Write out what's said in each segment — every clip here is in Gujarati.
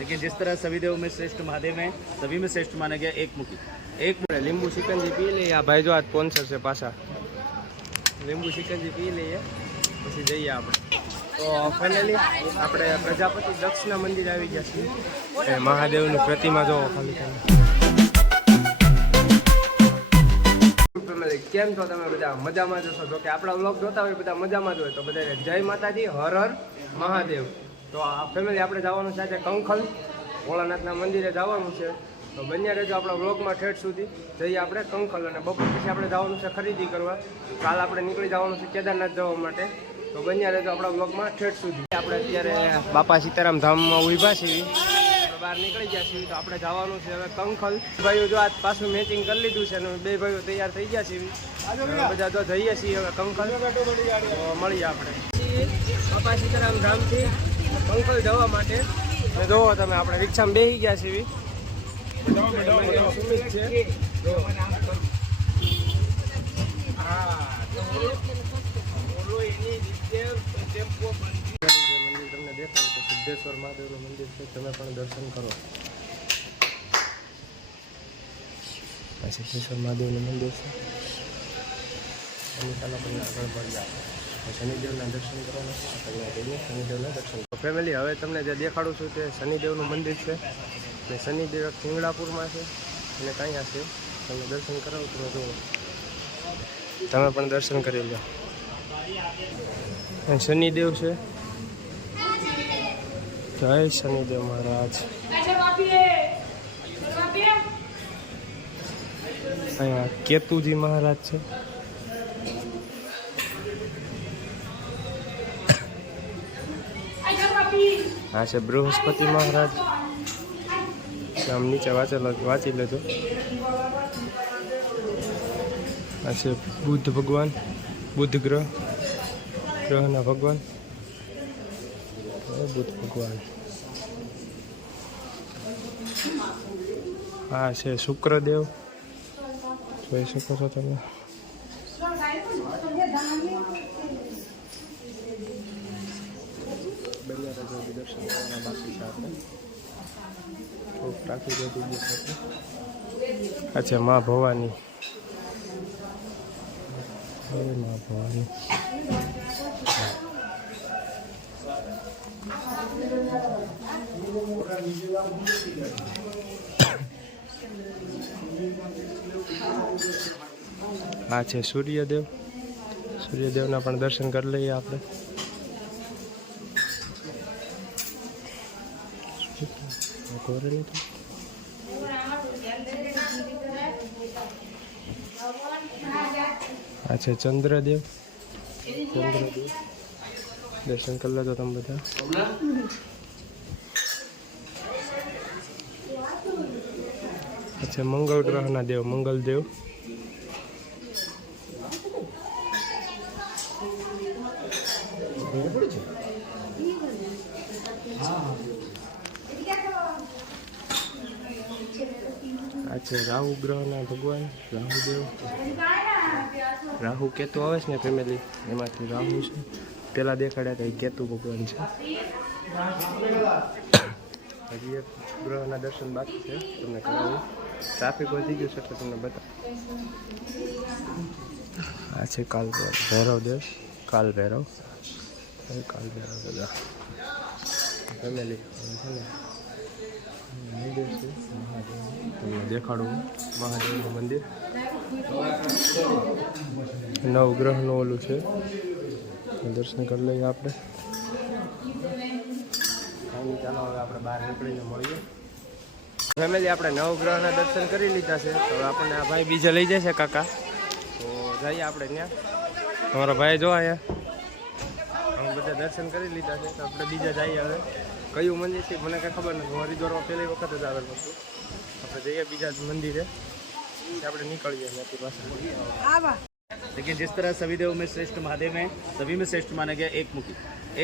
लेकिन जिस तरह सभी देवों में श्रेष्ठ महादेव हैं, सभी में श्रेष्ठ माना गया एक मुखी। एक લીંબુ સિકંજી પી લઈએ। આ ભાઈ જો આજ સ્પોન્સર છે પાછા। લીંબુ સિકંજી પી લઈએ પછી જઈએ આપણે। તો ફાઇનલી આપણે પ્રજાપતિ દક્ષના મંદિર આવી ગયા છીએ। મહાદેવની પ્રતિમા જોવો ખાલી કેમ છો તમે બધા? મજામાં જશો? જો કે આપણા વ્લોગ જોતા હોય બધા મજામાં જ હોય તો બધા જય માતાજી, હર હર મહાદેવ। તો આ ફેમિલી આપણે જવાનું છે આજે કંખલ ભોળાનાથના મંદિરે જવાનું છે। તો બન્યા રહેજો આપણા વ્લોગમાં ઠેઠ સુધી। જઈએ આપણે કંખલ અને બપોર પછી આપણે જવાનું છે ખરીદી કરવા। કાલ આપણે નીકળી જવાનું છે કેદારનાથ જવા માટે। તો બન્યા રહેજો આપણા વ્લોગમાં ઠેઠ સુધી। આપણે અત્યારે બાપા સીતારામ ધામમાં ઊભા છીએ, બહાર નીકળી ગયા છીએ। તો આપણે જવાનું છે હવે કંખલ। ભાઈઓ જો આજ પાછું મેચિંગ કરી લીધું છે અને બે ભાઈઓ તૈયાર થઈ ગયા છીએ। બધા તો જઈએ છીએ હવે કંખલ। તો મળીએ આપણે બાપા સીતારામ ધામથી કંખલ જવા માટે। જોવો તમે આપણે રિક્ષામાં બેસી ગયા છીએ। સુમિત છે તમને દેખાય તો સિદ્ધેશ્વર મહાદેવનું મંદિર છે, તમે પણ દર્શન કરો। આ સિદ્ધેશ્વર મહાદેવનું મંદિર છે। શનિદેવના દર્શન કરવાના શનિદેવના દર્શન કરો ફેમિલી। હવે તમને જે દેખાડું છું તે શનિદેવનું મંદિર છે અને શનિદેવ સિંગડાપુરમાં છે અને ત્યાં છે। તમને દર્શન કરાવું તમે જુઓ, તમે પણ દર્શન કરી લો। શનિદેવ છે, જય શનિદેવ મહારાજ। અહીંયા કેતુજી મહારાજ છે। આ છે બૃહસ્પતિ મહારાજ, નામ નીચે વાંચી લેજો। આ છે બુદ્ધ ભગવાન, બુદ્ધ ગ્રહના ભગવાન, બુદ્ધ ભગવાન। આ છે શુક્રદેવ, જોઈ શકો છો તમે। દર્શન કરવાના બાકી છે આપણે, ટાંકી જતી ગઈ છે। અચ્છા મા ભવાની, મા ભવાની આ છે સૂર્યદેવ, સૂર્યદેવના પણ દર્શન કરી લઈએ આપણે। આ છે ચંદ્રદેવ, દર્શન કરી લેજો તમે બધા। અચ્છા મંગળ ગ્રહના દેવ, મંગલદેવ। આ છે રાહુ ગ્રહના ભગવાન, રાહુદેવ। રાહુ કેતુ આવે છે ને ફેમિલી, એમાંથી રાહુ છે પેલા દેખાડ્યા હતા, એ કેતુ ભગવાન છે। હજી એક ગ્રહના દર્શન બાકી છે, તમને કરાવું। ટ્રાફિક વધી ગયું છે એટલે તમને બતાવું। આ છે કાલ ભૈરવ દેવ, કાલ ભૈરવ બધા ફેમિલી છે ને મંદિર છે મહાદેવ, તમને દેખાડું મહાદેવનું મંદિર। નવગ્રહનું ઓલું છે, દર્શન કરી લઈએ આપણે। ચાલો હવે આપણે બહાર નીકળીને મળીએ ફેમિલી। આપણે નવગ્રહના દર્શન કરી લીધા છે, તો આપણને આ ભાઈ બીજા લઈ જાય છે કાકા। તો જઈએ આપણે ત્યાં, તમારા ભાઈ જો અહીંયા અમે બધા દર્શન કરી લીધા છે, તો આપણે બીજા જઈએ। હવે કયું મંદિર છે મને કંઈ ખબર નથી, હું હરિદ્વારમાં પહેલી વખત જ આવેલો છું। આપણે જઈએ બીજા મંદિરે, આપણે નીકળીએ ત્યાંથી પાછા। लेकिन जिस तरह सभी देवों में श्रेष्ठ महादेव हैं, सभी में श्रेष्ठ माना गया एक मुखी।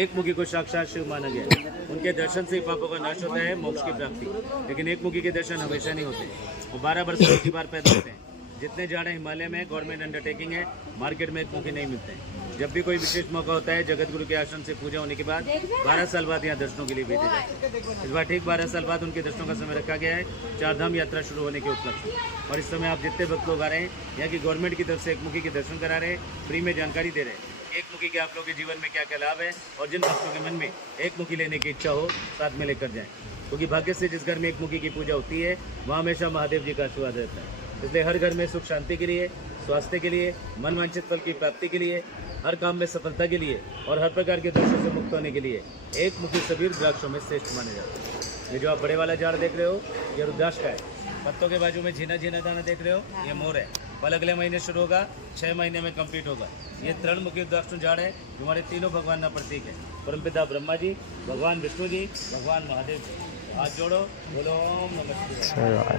एक मुखी को साक्षात शिव माना गया। उनके दर्शन से पापों का नाश होता है, मोक्ष की प्राप्ति। लेकिन एक मुखी के दर्शन हमेशा नहीं होते, वो 12 वर्ष में एक ही बार पैदा होते हैं। जितने जाड़े हिमालय में गवर्नमेंट अंडरटेकिंग है, मार्केट में एक मुखी नहीं मिलते हैं। जब भी कोई विशेष मौका होता है जगत गुरु के आश्रम से पूजा होने के बाद 12 साल बाद यहाँ दर्शनों के लिए भेजे जाते हैं। इस बार ठीक 12 साल बाद उनके दर्शनों का समय रखा गया है, चारधाम यात्रा शुरू होने के उपलक्ष्य में। और इस समय आप जितने भक्त लोग आ रहे हैं, यहाँ की गवर्नमेंट की तरफ से एकमुखी के दर्शन करा रहे हैं, फ्री में जानकारी दे रहे हैं एकमुखी के आप लोगों के जीवन में क्या क्या लाभ है, और जिन भक्तों के मन में एकमुखी लेने की इच्छा हो साथ में लेकर जाएं, क्योंकि भाग्य से जिस घर में एकमुखी की पूजा होती है वहाँ हमेशा महादेव जी का आशीर्वाद रहता है। इसलिए हर घर में सुख शांति के लिए, स्वास्थ्य के लिए, मन वांछित फल की प्राप्ति के लिए, हर काम में सफलता के लिए और हर प्रकार के दोषों से मुक्त होने के लिए एकमुखी सभी रुद्राक्षों में श्रेष्ठ माने जाते हैं। ये जो आप बड़े वाला झाड़ देख रहे हो ये रुद्राक्ष का है। पत्तों के बाजू में झीना झीना दाना देख रहे हो ये मोर है। फल अगले महीने शुरू होगा, 6 महीने में कंप्लीट होगा। ये तृणमुखी रुद्राक्ष झाड़ है जो हमारे तीनों भगवान का प्रतीक है, परमपिता ब्रह्मा जी, भगवान विष्णु जी, भगवान महादेव जी। हाथ जोड़ो, बोलो ओम नमः शिवाय।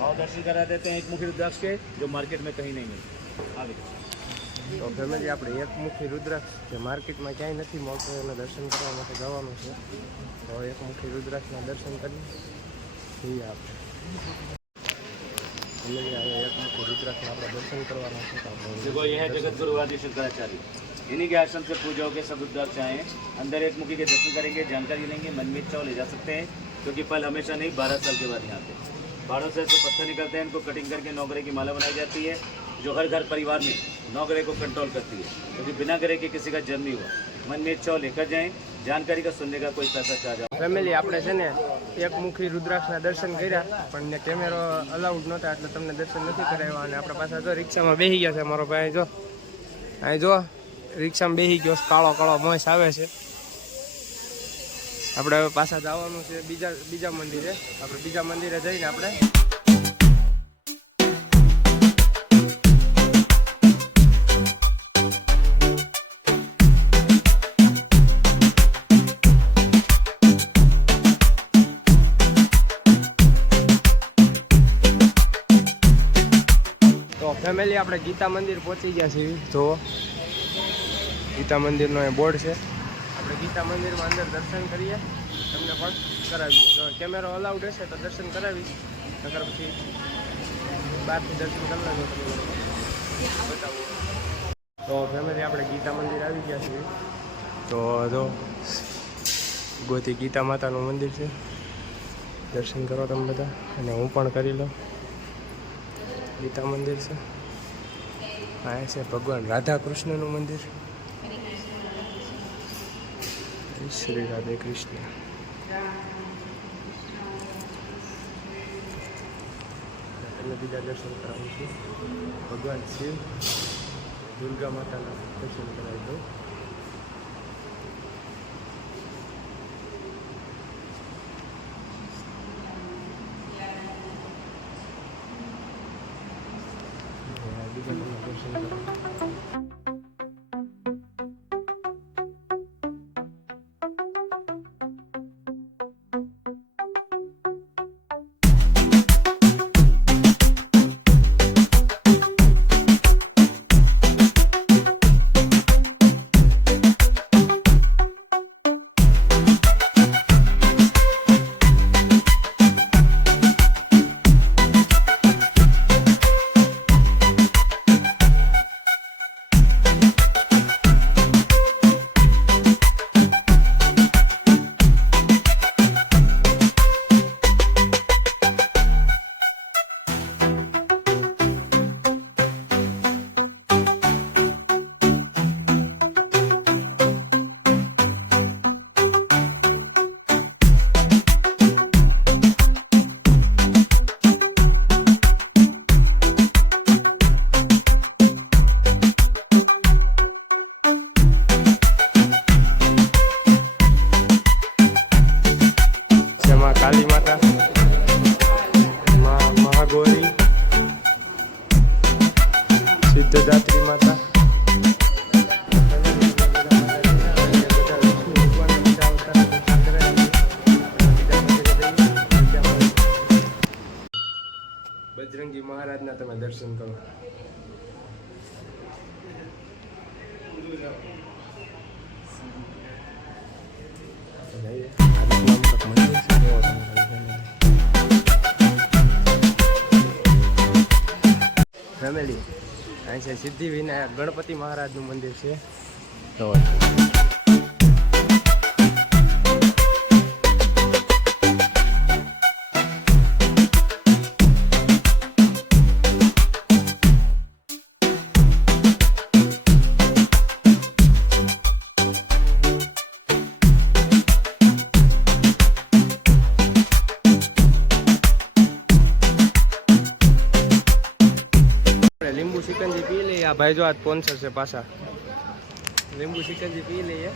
और दर्शन करा देते हैं एकमुखी रुद्राक्ष के जो मार्केट में कहीं नहीं मिलते। आगे તો ફેમિલી આપણે એકમુખી રુદ્રાક્ષ જે માર્કેટમાં ક્યાંય નથી મળતો એના દર્શન કરવા માટે જવાનું છે, તો એકમુખી રુદ્રાક્ષના દર્શન કરી જઈએ આપણે। ફેમિલી અહીંયા એકમુખી रुद्राक्षના આપણે દર્શન કરવાના છે। તો આપણે देखो ये है जगत गुरु आदि शंकराचार्य, इन्हीं के आश्रम से पूजा होकर सब रुद्राक्ष आए हैं। अंदर एकमुखी के दर्शन करेंगे, जानकारी लेंगे, मन में इच्छा ले जा सकते हैं, क्योंकि फल हमेशा नहीं 12 साल के बाद यहाँ पे पहाड़ों से ऐसे पत्थर निकलते हैं, इनको कटिंग करके 9 ग्रह की माला बनाई जाती है जो हर घर परिवार में 9 ग्रह को कंट्रोल करती है, क्योंकि बिना ग्रह के किसी का जन्म नहीं हुआ। मन में इच्छा लेकर जाएं, जानकारी का सुनने का कोई पैसा चार्ज आप ફેમિલી આપણે છે ને એકમુખી રુદ્રાક્ષના દર્શન કર્યા, પણ ને કેમેરો અલાઉડ નહોતા એટલે તમને દર્શન નથી કરાવ્યા। અને આપણે પાછા જો રિક્ષામાં બેસી ગયા છે, મારો ભાઈ જો અહીં જો રિક્ષામાં બેસી ગયો, કાળો કાળો મોસ આવે છે। આપણે હવે પાછા જવાનું છે બીજા મંદિરે। આપણે બીજા મંદિરે જઈને આપણે ફેમિલી આપણે ગીતા મંદિર પહોંચી ગયા છીએ। તો ગીતા મંદિરનો એ બોર્ડ છે। આપણે ગીતા મંદિરમાં અંદર દર્શન કરીએ, તમને પણ કરાવીએ। જો કેમેરો અલાઉડ હશે તો દર્શન કરાવીશ, નકર પછી બહારથી દર્શન કરી લેજો, તમને બતાવું। તો ફેમિલી આપણે ગીતા મંદિર આવી ગયા છીએ। તો જો ગોતી ગીતા માતાનું મંદિર છે, દર્શન કરો તમે બધા, અને હું પણ કરી લઉં। ગીતા મંદિર છે, આ છે ભગવાન રાધા કૃષ્ણનું મંદિર, શ્રી રાધે કૃષ્ણ। તમને બીજા દર્શન કરાવું છું, ભગવાન શિવ, દુર્ગા માતાના દર્શન કરાવી દઉં। काली माता, महागौरी, सिद्धदात्री माता, बजरंगी महाराज ना तमे दर्शन करो। ફેમિલી અહીં છે સિદ્ધિવિનાયક ગણપતિ મહારાજનું મંદિર છે। તો લીંબુ સિકંજી પી લઈએ. આ ભાઈ જો આજ સ્પોન્સર છે પાછા. લીંબુ સિકંજી પી લઈએ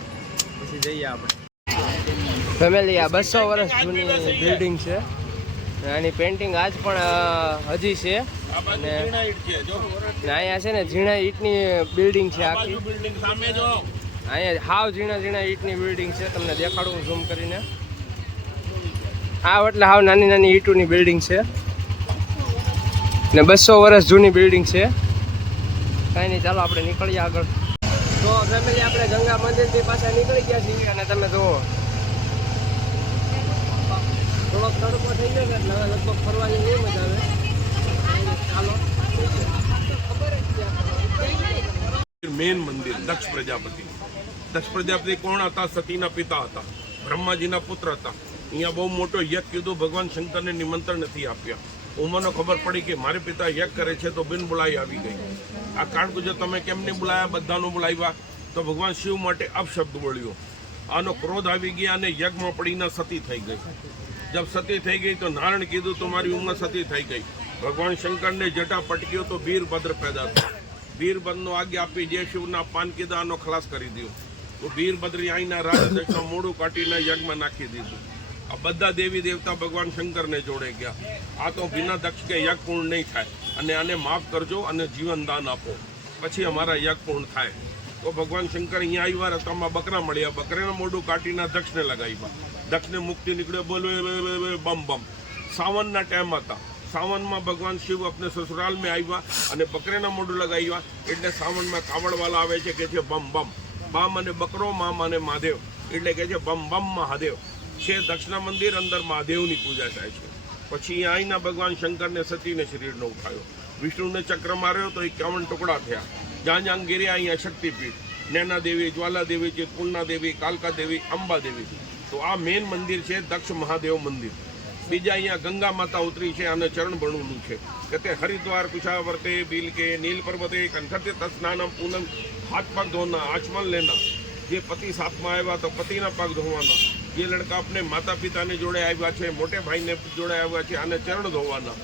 પછી જઈએ આપણે. ફેમિલી આ 200 વર્ષ જૂની બિલ્ડિંગ છે. આની પેન્ટિંગ આજ પણ હજી છે. અને અહીંયા છે ને ઝીણા ઈંટની બિલ્ડિંગ છે આખી. અહીંયા હાવ ઝીણા ઈંટની બિલ્ડિંગ છે. તમને દેખાડું ઝૂમ કરીને. હાવ એટલે હાવ નાની ઈંટોની બિલ્ડિંગ છે ને 200 વર્ષ જૂની બિલ્ડિંગ છે. કાંઈ નહીં, ચાલો આપણે નીકળીએ આગળ. તો ફેમિલી આપણે ગંગા મંદિરથી પાછા નીકળી ગયા છીએ. અને તમે જુઓ થોડોક તડકો થઈ ગયો એટલે હવે લગભગ ફરવાની નહીં મજા આવે. ચાલો. મેન મંદિર દક્ષ પ્રજાપતિ. દક્ષ પ્રજાપતિ કોણ હતા? સતીના પિતા હતા, બ્રહ્માજીના પુત્ર હતા. અહીંયા બહુ મોટો યજ્ઞ કીધું. ભગવાન શંકરને નિમંત્રણ નથી આપ્યા. ઉમાનો ખબર પડી કે મારે પિતા યજ્ઞ કરે છે તો બિન બોલાઈ આવી ગઈ. આ કારણ કે જો તમે કેમ નહીં બોલાયા, બધાનું બોલાવ્યા, તો ભગવાન શિવ માટે અપશબ્દ બોલ્યો. આનો ક્રોધ આવી ગયા અને યજ્ઞમાં પડીને સતી થઈ ગઈ. જબ સતી થઈ ગઈ તો નારાયણ કીધું તમારી ઉંમર સતી થઈ ગઈ. ભગવાન શંકરને જટા પટક્યો તો વીરભદ્ર પેદા થયા. વીરભદ્રનો આજ્ઞા આપી જે શિવના પાન કીધા આનો ખલાસ કરી દો. તો વીરભદ્રી અહીંના રાજા મોડું કાઢીને યજ્ઞમાં નાખી દીધું. આ બધા દેવી દેવતા ભગવાન શંકરને જોડે ગયા. આ તો વિના દક્ષ કે યજ્ઞ પૂર્ણ નહીં થાય અને આને માફ કરજો અને જીવન દાન આપો પછી અમારા યજ્ઞ પૂર્ણ થાય. તો ભગવાન શંકર અહીંયા આવ્યા, રસ્તામાં બકરા મળ્યા. બકરાના મોઢું કાઢીને દક્ષને લગાવ્યા. દક્ષને મુક્તિ નીકળ્યો, બોલો બમ બમ. સાવનના ટાઈમ હતા. સાવનમાં ભગવાન શિવ अपने ससुराल में આવ્યા અને બકરેના મોઢું લગાવ્યા. એટલે સાવનમાં કાવડવાલા આવે છે કે છે બમ બમ. બામ અને બકરો, મામ અને મહાદેવ એટલે કે છે બમ બમ મહાદેવ છે. દક્ષના મંદિર અંદર મહાદેવની પૂજા થાય છે. પછી અહીંના ભગવાન શંકરને સતીને શરીરનો ઉઠાયો. વિષ્ણુને ચક્ર માર્યો તો 51 ટુકડા થયા. જ્યાં જ્યાં ગીર્યા અહીંયા શક્તિપીઠ, નૈના દેવી, જ્વાલા દેવી, ચિત્તપૂર્ણા દેવી, કાલકા દેવી, અંબા દેવી. તો આ મેન મંદિર છે દક્ષ મહાદેવ મંદિર. બીજા અહીંયા ગંગા માતા ઉતરી છે અને ચરણ બણુનું છે કે તે હરિદ્વાર કુશાવર્તે બીલ કે નીલ પર્વતે કંઠતે તસ્નાનમ પૂનમ. હાથ પગ ધોના, આચમન લેના. જે પતિ સાથમાં આવ્યા તો પતિના પગ ધોવાના. જે લડકા આપણે માતા પિતાને જોડે આવ્યા છે, મોટે ભાઈને જોડે આવ્યા છે, આને ચરણ ધોવાના.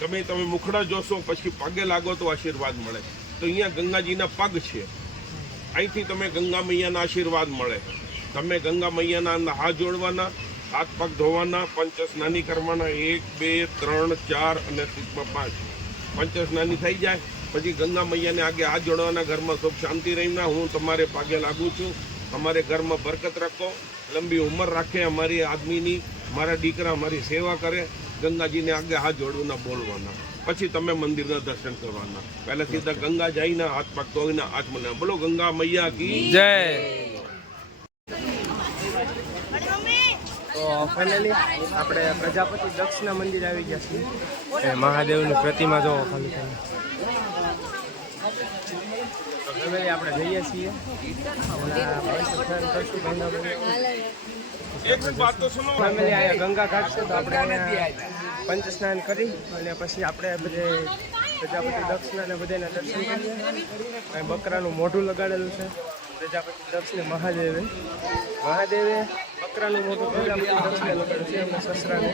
તમે મુખડા જોશો પછી પગે લાગો તો આશીર્વાદ મળે. તો અહીંયા ગંગાજીના પગ છે. અહીંથી તમે ગંગા મૈયાના આશીર્વાદ મળે. તમે ગંગા મૈયાના હાથ જોડવાના, હાથ પગ ધોવાના, પંચ સ્નાની કરવાના. 1 2 3 4 અને 5 પંચ સ્નાની થઈ જાય પછી ગંગા મૈયાને આગે હાથ જોડવાના. ઘરમાં સુખ શાંતિ રહીના. હું તમારે પાગે લાગુ છું. અમારે ઘરમાં બરકત રાખો, લંબી ઉંમર રાખે અમારી આદમીની. મારા દીકરા અમારી સેવા કરે. ગંગાજીને આગે હાથ જોડવાના, બોલવાના. પછી તમે મંદિરના દર્શન કરવાના. પહેલા સીધા ગંગા જઈને હાથ પગ ધોઈને આચમન. બોલો ગંગા મૈયા કી જય. તો ફાઇનલી આપણે પ્રજાપતિ દક્ષના મંદિર આવી ગયા છીએ. મહાદેવની પ્રતિમા જોવો ખાલી તમે. તો ફેમિલી આપણે જઈએ છીએ. ફેમિલી અહીંયા ગંગા ઘાટ છે તો આપણે અહીંયા પંચ સ્નાન કરી અને પછી આપણે બધે પ્રજાપતિ દક્ષના ને બધાના દર્શન કરીએ. અહીં બકરાનું મોઢું લગાડેલું છે પ્રજાપતિ દક્ષને. મહાદેવે બકરાનું મોઢું પ્રજાપતિ દક્ષને લગાડ્યું છે એમના સસરાને.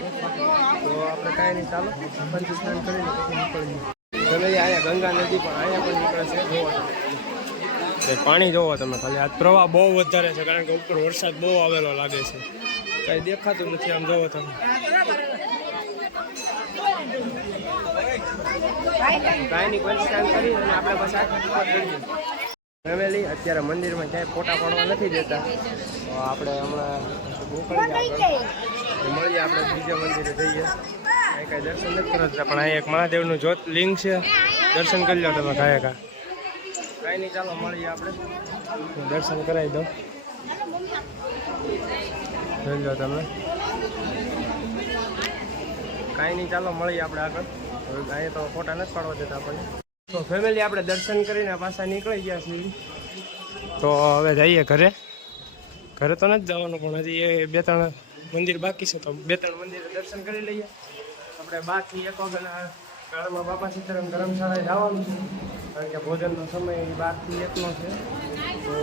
તો આપણે કાંઈ નહીં, ચાલો પંચ સ્નાન કરીને પછી નીકળીએ. ફેમિલી અહીંયા ગંગા નદી પણ અહીંયા પણ નીકળે છે. જોવા પાણી જોવો તમે ખાલી. આજ પ્રવાહ બહુ વધારે છે કારણ કે ઉપર વરસાદ બહુ આવેલો લાગે છે. કાંઈ દેખાતું નથી આમ જોવો તમે. કાંઈ નહીં, પંચ સ્નાન કરી અને આપણે પાછા ફેમિલી અત્યારે મંદિરમાં ક્યાંય ફોટા પાડવા નથી દેતા. તો આપણે હમણાં મળીએ આપણે બીજા મંદિરે જઈએ. કાંઈ દર્શન નથી કરતા પણ અહીં એક મહાદેવનું જ્યોતિર્લિંગ છે. દર્શન કરી લો તમે કાંઈ કાંઈ નહીં, ચાલો મળીએ આપણે. દર્શન કરાવી દો, જોઈ લો તમે. કાંઈ નહીં, ચાલો મળીએ આપણે આગળ. અહીંયા તો ફોટા નથી પાડવા દેતા આપણને. તો ફેમિલી આપણે દર્શન કરીને પાછા નીકળી ગયા છીએ. તો તો હવે જઈએ ઘરે તો નથી જવાનું, પણ હજી એ 2-3 મંદિર બાકી છે, તો 2-3 મંદિર દર્શન કરી લઈએ. આપણે 12 થી 1 વાગ્યાના કાળમાં બાપા સીતારામ ધર્મશાળાએ જવાનું છે, કારણ કે ભોજનનો સમય 12 થી 1 નો છે. તો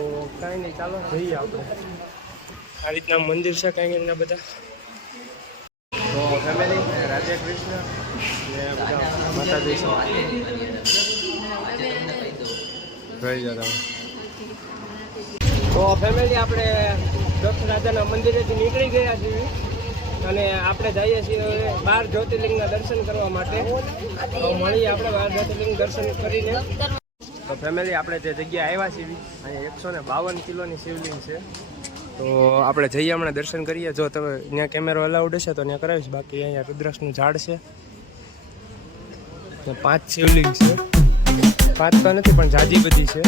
કાંઈ નહીં, ચાલો જઈએ આપણે. આ રીતના મંદિર છે કાંઈ એના બધા. તો ફેમિલી રાધે કૃષ્ણ ને બધા માતાજી છે. જોઈ જાઓ તમે. તો ફેમિલી આપણે દક્ષ રાજાના મંદિરેથી નીકળી ગયા છીએ અને આપણે જઈએ છીએ હવે 12 જ્યોતિર્લિંગના દર્શન કરવા માટે. તો મળીએ આપણે 12 જ્યોતિર્લિંગ દર્શન કરીને. તો ફેમિલી આપણે જે જગ્યાએ આવ્યા છીએ અહીંયા 152 કિલોની શિવલિંગ છે. તો આપણે જઈએ હમણાં દર્શન કરીએ. જો તમે ત્યાં કેમેરો અલાઉડ હશે તો ત્યાં કરાવીશ, બાકી અહીંયા રુદ્રાક્ષનું ઝાડ છે, 5 શિવલિંગ છે. 5 તો નથી પણ જાજી બધી છે.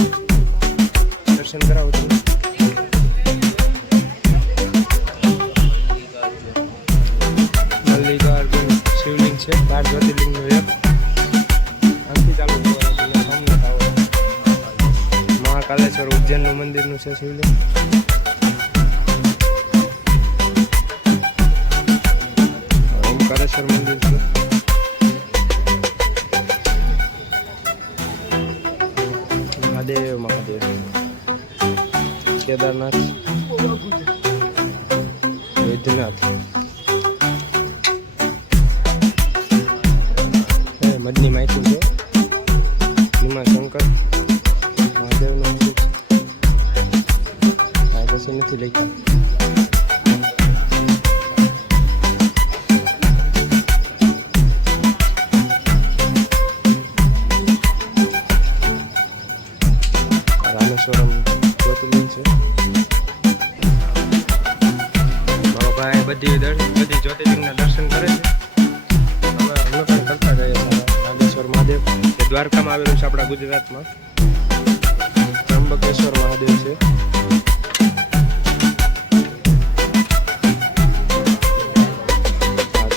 દર્શન કરાવું છું. મલ્લિકાર્જુન શિવલિંગ છે, 12 જ્યોતિર્લિંગનું એક. આમથી ચાલુ થવાનું સોમનાથ આવે. મહાકાલેશ્વર ઉજ્જૈનનું મંદિરનું છે શિવલિંગ. ઓમકારેશ્વર મંદિર છે. મહાદેવ કેદારનાથ, વૈદ્યનાથ, મદની માયકું છે, ભીમાશંકર મહાદેવનું મંદિર છે. આ પછી નથી લખ્યા. રામેશ્વરમ જ્યોતિર્લિંગ છે. મારો ભાઈ બધી જ્યોતિર્લિંગના દર્શન કરે છે. અમે પણ કરતા જઈએ સારા. નાગેશ્વર મહાદેવ એ દ્વારકામાં આવેલું છે આપણા ગુજરાતમાં. ત્રંબકેશ્વર મહાદેવ છે.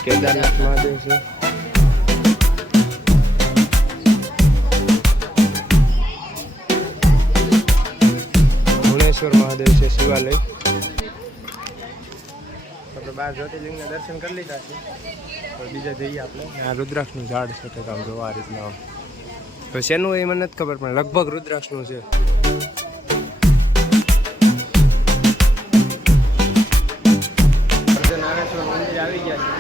કેદારનાથ મહાદેવ છે. મહાદેવ છે શિવાલય. આપણે 12 જ્યોતિર્લિંગના દર્શન કરી લીધા છે. તો બીજા જઈએ આપણે. આ રુદ્રાક્ષનું ઝાડ છે તો આમ જોવા આ રીતના. તો શેનું એ મને નથી ખબર, પણ લગભગ રુદ્રાક્ષનું છે. નારાયણ મંદિર આવી ગયા છે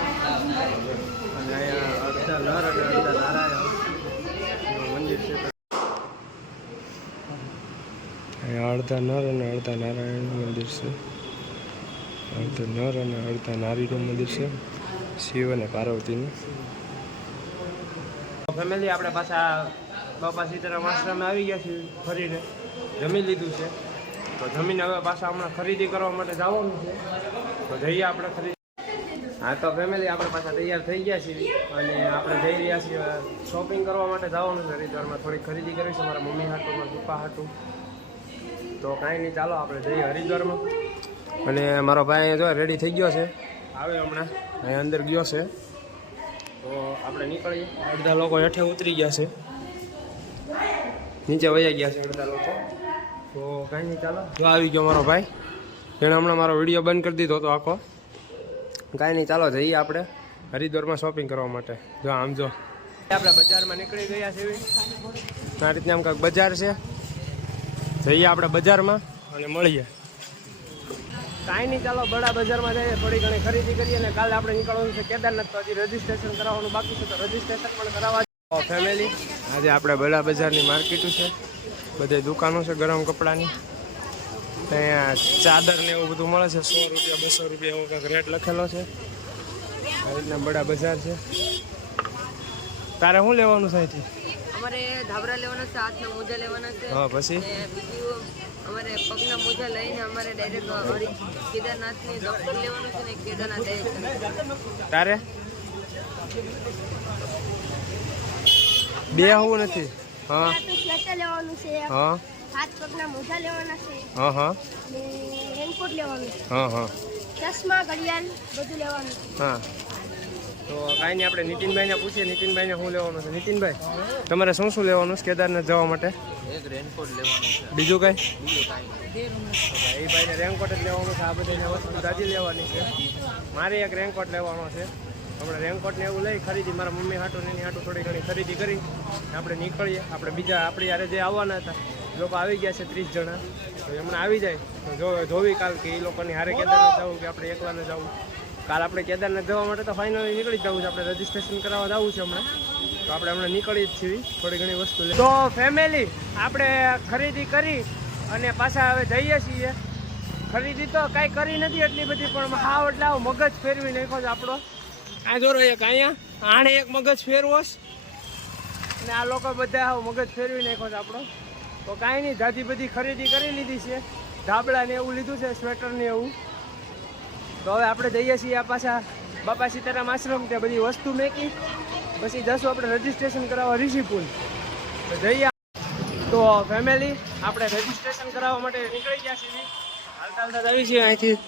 અને અહીંયા અડધા નર અને અડધા નારાયણ મંદિર છે. અહીંયા અડધા નર અને અડધા નારાયણનું મંદિર છે. અડધા નર અને અડધા નારીનું મંદિર છે, શિવ અને પાર્વતીનું. ફેમિલી આપણે પાછા બાપા સીતારામ આશ્રમે આવી ગયા છીએ. ફરીને જમી લીધું છે, તો જમીને હવે પાછા હમણાં ખરીદી કરવા માટે જવાનું છે. તો જઈએ આપણે ખરીદી. હા તો ફેમિલી આપણે પાછા તૈયાર થઈ ગયા છીએ અને આપણે જઈ રહ્યા છીએ શોપિંગ કરવા માટે જવાનું છે. હરિદ્વારમાં થોડી ખરીદી કરીશું, મારા મમ્મી હાટું, મારા પપ્પા હાટું. તો કાંઈ નહીં, ચાલો આપણે જઈએ હરિદ્વારમાં. અને મારો ભાઈ જો રેડી થઈ ગયો છે, આવે હમણાં અહીંયા અંદર ગયો છે. તો આપણે નીકળીએ. અડધા લોકો હેઠે ઉતરી ગયા છે, નીચે વયા ગયા છે અડધા લોકો. તો કાંઈ નહીં, ચાલો. જો આવી ગયો મારો ભાઈ, એણે હમણાં મારો વિડીયો બંધ કરી દીધો હતો આખો. કાંઈ નહીં, ચાલો જઈએ આપણે હરિદ્વારમાં શોપિંગ કરવા માટે. જો આમ જો આપણે બજારમાં નીકળી ગયા છે. આ રીતના આમ કાંઈક બજાર છે. જઈએ આપણે બજારમાં અને મળીએ. કાંઈ નહીં, ચાલો બડા બજારમાં જઈએ, થોડી ઘણી ખરીદી કરીએ અને કાલે આપણે નીકળવાનું છે કેદારનાથ. તો હજી રજીસ્ટ્રેશન કરાવવાનું બાકી છે, તો રજીસ્ટ્રેશન પણ કરાવવા. ફેમિલી આજે આપણે બડા બજારની માર્કેટું છે, બધી દુકાનો છે ગરમ કપડાની. અહીંયા ચાદર ને એવું બધું મળે છે. 100 રૂપિયા 200 રૂપિયા એવો કંઈક રેટ લખેલો છે. આ રીતના બડા બજાર છે. તારે શું લેવાનું છે અહીંથી? અમારે ધાબરા લેવાના છે, હાથના મોજા લેવાના છે. હા, પછી બીજું અમારે પગના મોજા લઈને અમારે ડાયરેક્ટ કેદારનાથની દર્શન લેવાનું છે ને કેદારનાથ જાય છે. તારે બે આવું નથી. હા સ્વેટર લેવાનું છે, હા હાથ પગના મોજા લેવાના છે, હા હા અને રેનકોટ લેવાનું છે, હા હા ચશ્મા ઘડિયાળ બધું લેવાનું છે. હા તો કાંઈ નહીં, આપણે નીતિનભાઈને પૂછીએ નીતિનભાઈને શું લેવાનું છે. નીતિનભાઈ, તમારે શું શું લેવાનું છે કેદારનાથ જવા માટે? એક રેનકોટ લેવાનું છે, બીજું કાંઈ? બીજું કાંઈ એ ભાઈને રેનકોટ જ લેવાનું છે. આ બધાને વસ્તુ તાજી લેવાની છે. મારે એક રેનકોટ લેવાનો છે. હમણાં રેનકોટ ને એવું લઈ ખરીદી મારા મમ્મી હાટું ને એની હાટું થોડી ઘણી ખરીદી કરી આપણે નીકળીએ. આપણે બીજા આપણી યારે જે આવવાના હતા એ લોકો આવી ગયા છે 30 જણા. તો હમણાં આવી જાય તો જોવી કાલ કે એ લોકોની હારે કેદારનાથ જવું કે આપણે એકલાને જવું. કાલ આપણે કેદારનાથ જવા માટે તો ફાઇનલી નીકળી જવું છે. આપણે રજીસ્ટ્રેશન કરાવવા જવું છે હમણાં. તો આપણે હમણાં નીકળી જ છીએ થોડી ઘણી વસ્તુ લઈ. તો ફેમિલી આપણે ખરીદી કરી અને પાછા હવે જઈએ છીએ. ખરીદી તો કાંઈ કરી નથી એટલી બધી, પણ હાવ એટલે આવો મગજ ફેરવી નાખ્યો છે આપણો. આ જોરો એક અહીંયા આણે એક મગજ ફેરવોશ અને આ લોકો બધા આવો મગજ ફેરવી નાખ્યો છે આપણો. તો કાંઈ નહીં, જાજી બધી ખરીદી કરી લીધી છે. ધાબળા ને એવું લીધું છે, સ્વેટર ને એવું. તો હવે આપણે જઈએ છીએ આ પાછા બાપા સીતારામ આશ્રમ. ત્યાં બધી વસ્તુ મેકી પછી જશું આપણે રજીસ્ટ્રેશન કરાવવા ઋષિપુલ. તો જઈએ. તો ફેમિલી આપણે રજીસ્ટ્રેશન કરાવવા માટે નીકળી ગયા છીએ. હાલતા હાલતા આવી છીએ અહીંથી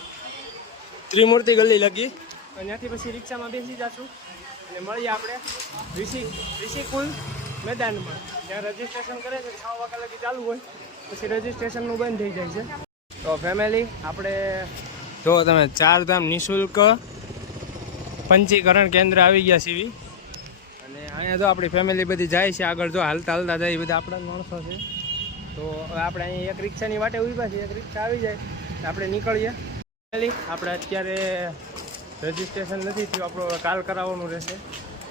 ત્રિમૂર્તિ ગલી લગી. ત્યાંથી પછી રિક્ષામાં બેસી જશું અને મળીએ આપણે ઋષિકુલ મેદાનમાં. ત્યાં રજીસ્ટ્રેશન કરે છે 6 વાગ્યા લગી ચાલુ હોય, પછી રજીસ્ટ્રેશનનું બંધ થઈ જાય છે. તો ફેમિલી આપણે જો તમે 4 ધામ નિઃશુલ્ક પંચીકરણ કેન્દ્ર આવી ગયા છીએ. અને અહીંયા જો આપણી ફેમિલી બધી જાય છે આગળ. જો હાલતા હાલતા જાય બધા આપણા જ માણસો છે. તો હવે આપણે અહીં એક રિક્ષાની વાટે ઊભા છીએ. એક રિક્ષા આવી જાય તો આપણે નીકળીએ. ફેમિલી આપણે અત્યારે રજીસ્ટ્રેશન નથી થયું, આપણું કાલ કરાવવાનું રહેશે.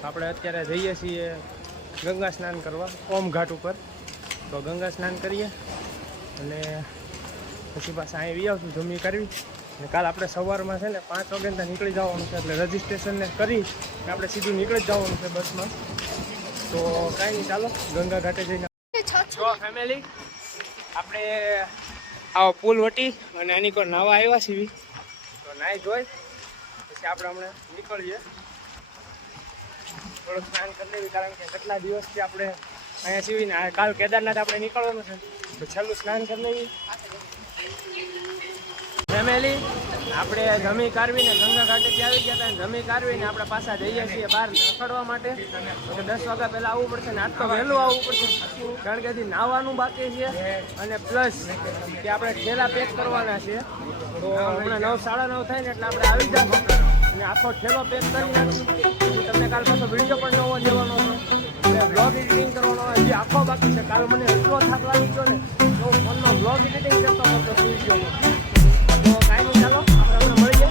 આપણે અત્યારે જઈએ છીએ ગંગા સ્નાન કરવા ઓમ ઘાટ ઉપર. તો ગંગા સ્નાન કરીએ અને પછી પાછા અહીં વી આવશું જમી કરવી. અને કાલ આપણે સવારમાં છે ને 5 વાગ્યા ત્યાં નીકળી જવાનું છે. એટલે રજીસ્ટ્રેશનને કરી આપણે સીધું નીકળી જ જવાનું છે બસમાં. તો કાંઈ નહીં, ચાલો ગંગા ઘાટે જઈને. તો ફેમિલી આપણે આવો પુલ વટી અને આની કોઈ નાવા આવ્યા છીએ. તો નાહી જોઈ પછી આપણે હમણાં નીકળીએ. થોડું સ્નાન કરી લેવી, કારણ કે કેટલા દિવસથી આપણે અહીંયા સીવીને કાલ કેદારનાથ આપણે નીકળવાનું છે. તો છેલ્લું સ્નાન કરી લેવી. ફેમિલી આપણે જમી કાઢવીને ગંગા ઘાટેથી આવી ગયા હતા. જમી કાઢવીને આપણે પાછા જઈએ છીએ બહાર રખડવા માટે. તો 10 વાગ્યા પહેલાં આવવું પડશે ને આજ તો વહેલું આવવું પડશે, કારણ કે હજી નાહવાનું બાકી છે અને પ્લસ કે આપણે થેલા પેક કરવાના છે. તો હમણાં 9, 9:30 થાય ને એટલે આપણે આવી જશું અને આખો થેલો પેક કરી નાખીશું. તમને કાલ પાછો વિડીયો પણ નવો લેવાનો છે અને બ્લોગ એડિટિંગ કરવાનો હજી આખો બાકી છે. કાલ મને એટલો થાક લાગી ગયો ને તો હું ફોનમાં બ્લોગ એડિટિંગ કરતો હતો વિડીયોનો. તો કાંઈ નહીં, ચાલો આપણે હમણાં મળીએ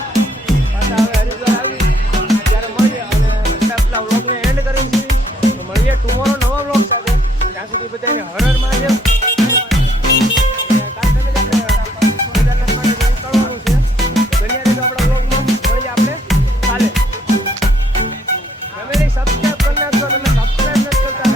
પાછા. હવે હરિદ્વાર આવી ત્યારે મળીએ અને પેલા વ્લોગને એન્ડ કરી છીએ. તો મળીએ ટુમોરો નવા વ્લોગ સાથે. ત્યાં સુધી બધાને હર હર મહાદેવ. કાલ તમે કેદારનાથ માટે નીકળવાનું છે. બન્યા રહેજો આપણા વ્લોગમાં. મળીએ આપણે કાલે. ફેમિલી સબસ્ક્રાઈબ કરી નાખજો. તમે સબસ્ક્રાઈબ નથી કરતા